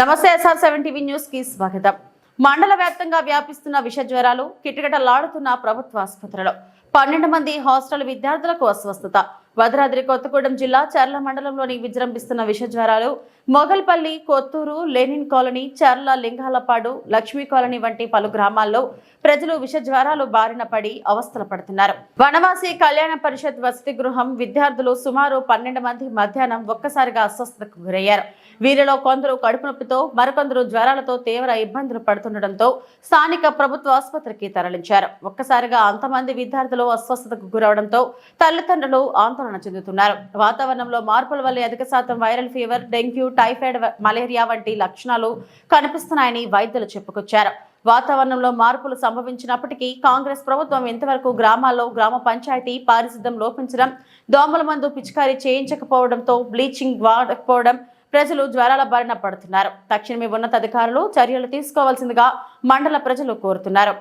నమస్తే SR7 TV news కి స్వాగతం. మండల వ్యాప్తంగా వ్యాపిస్తున్న విష జ్వరాలు కిటకిటలాడుతున్న ప్రభుత్వ ఆసుపత్రులలో 12 మంది హాస్టల్ విద్యార్థులకు అస్వస్థత. భద్రాద్రి కొత్తగూడెం జిల్లా చర్ల మండలంలోని విజృంభిస్తున్న విష జ్వరాలు మొగల్పల్లి, కొత్తూరు, లెనిన్ కాలనీ, చర్ల, లింగాలపాడు, లక్ష్మీ కాలనీ వంటి పలు గ్రామాల్లో ప్రజలు విష జ్వరాలు బారిన పడి అవస్థలు పడుతున్నారు. వనవాసి కళ్యాణ పరిషత్ వసతి గృహం విద్యార్థులు సుమారు 12 మంది మధ్యాహ్నం ఒక్కసారిగా అస్వస్థతకు గురయ్యారు. వీరిలో కొందరు కడుపు నొప్పితో, మరికొందరు జ్వరాలతో తీవ్ర ఇబ్బందులు పడుతుండటంతో స్థానిక ప్రభుత్వ ఆసుపత్రికి తరలించారు. ఒక్కసారిగా అంతమంది విద్యార్థులు అస్వస్థతకు గురవడంతో తల్లిదండ్రులు ఆందోళన చెందుతున్నారు. వాతావరణంలో మార్పుల వల్ల అధిక శాతం viral fever, dengue, typhoid, malaria వంటి లక్షణాలు కనిపిస్తున్నాయని వైద్యులు చెప్పుకొచ్చారు. వాతావరణంలో మార్పులు సంభవించినప్పటికీ కాంగ్రెస్ ప్రభుత్వం ఇంతవరకు గ్రామాల్లో గ్రామ పంచాయతీ పారిశుద్ధ్యం లోపించడం, దోమల మందు పిచికారీ చేయించకపోవడంతో, బ్లీచింగ్ వాడకపోవడం ప్రజలు జ్వరాల బారిన పడుతున్నారు. తక్షణమే ఉన్నతాధికారులు చర్యలు తీసుకోవాల్సిందిగా మండల ప్రజలు కోరుతున్నారు.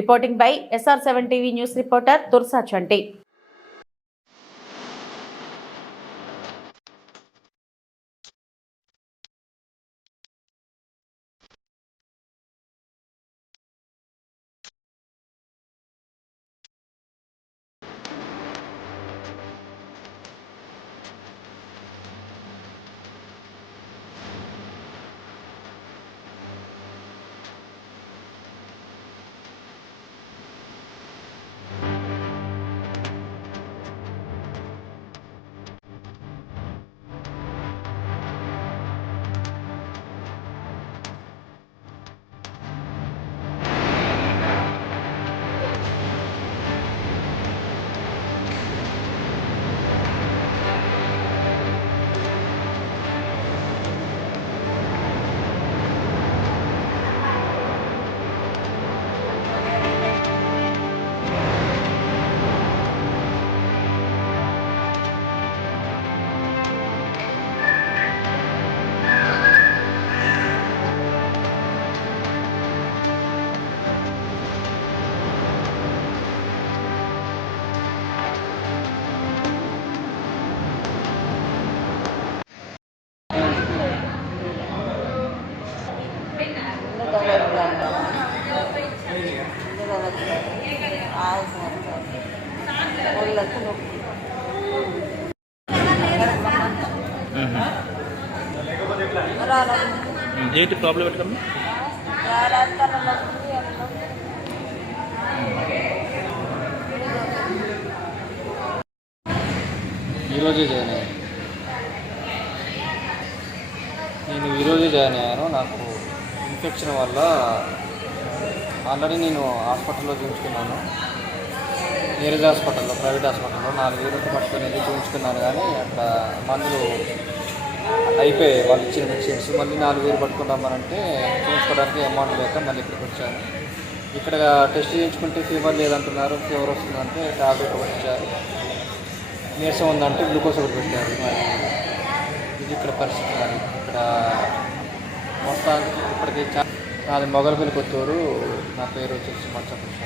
Reporting by SR7 TV news reporter Tursa Chanti. ఏంటి ప్రాబ్లం పెట్టండి. ఈరోజే జాయిన్ అయ్యాను. నాకు ఇన్ఫెక్షన్ వల్ల ఆల్రెడీ నేను హాస్పిటల్లో చూపించుకున్నాను. నీరజ్ హాస్పిటల్లో, ప్రైవేట్ హాస్పిటల్లో 4 వేలు పట్టుకునేది చూపించుకున్నాను. కానీ అక్కడ మందులు అయిపోయాయి, వాళ్ళు ఇచ్చిన మెడిసిన్స్. మళ్ళీ 4 వేలు పట్టుకుంటామనంటే చూసుకోవడానికి అమౌంట్ లేక మళ్ళీ ఇక్కడికి వచ్చాను. ఇక్కడ టెస్ట్ చేయించుకుంటే ఫీవర్ లేదంటున్నారు. ఫీవర్ వస్తుందంటే టాబ్లెట్ ఒకటి ఇచ్చారు. నీరసం ఉందంటే గ్లూకోజ్ ఒకటి పెట్టారు. ఇది ఇక్కడ పరిస్థితి. కానీ ఇక్కడ మొత్తానికి ఇప్పటికీ నాది మొగల్పల్లి, కొత్తూరు. నా పేరు వచ్చేసి మచ్చకృష్ణ.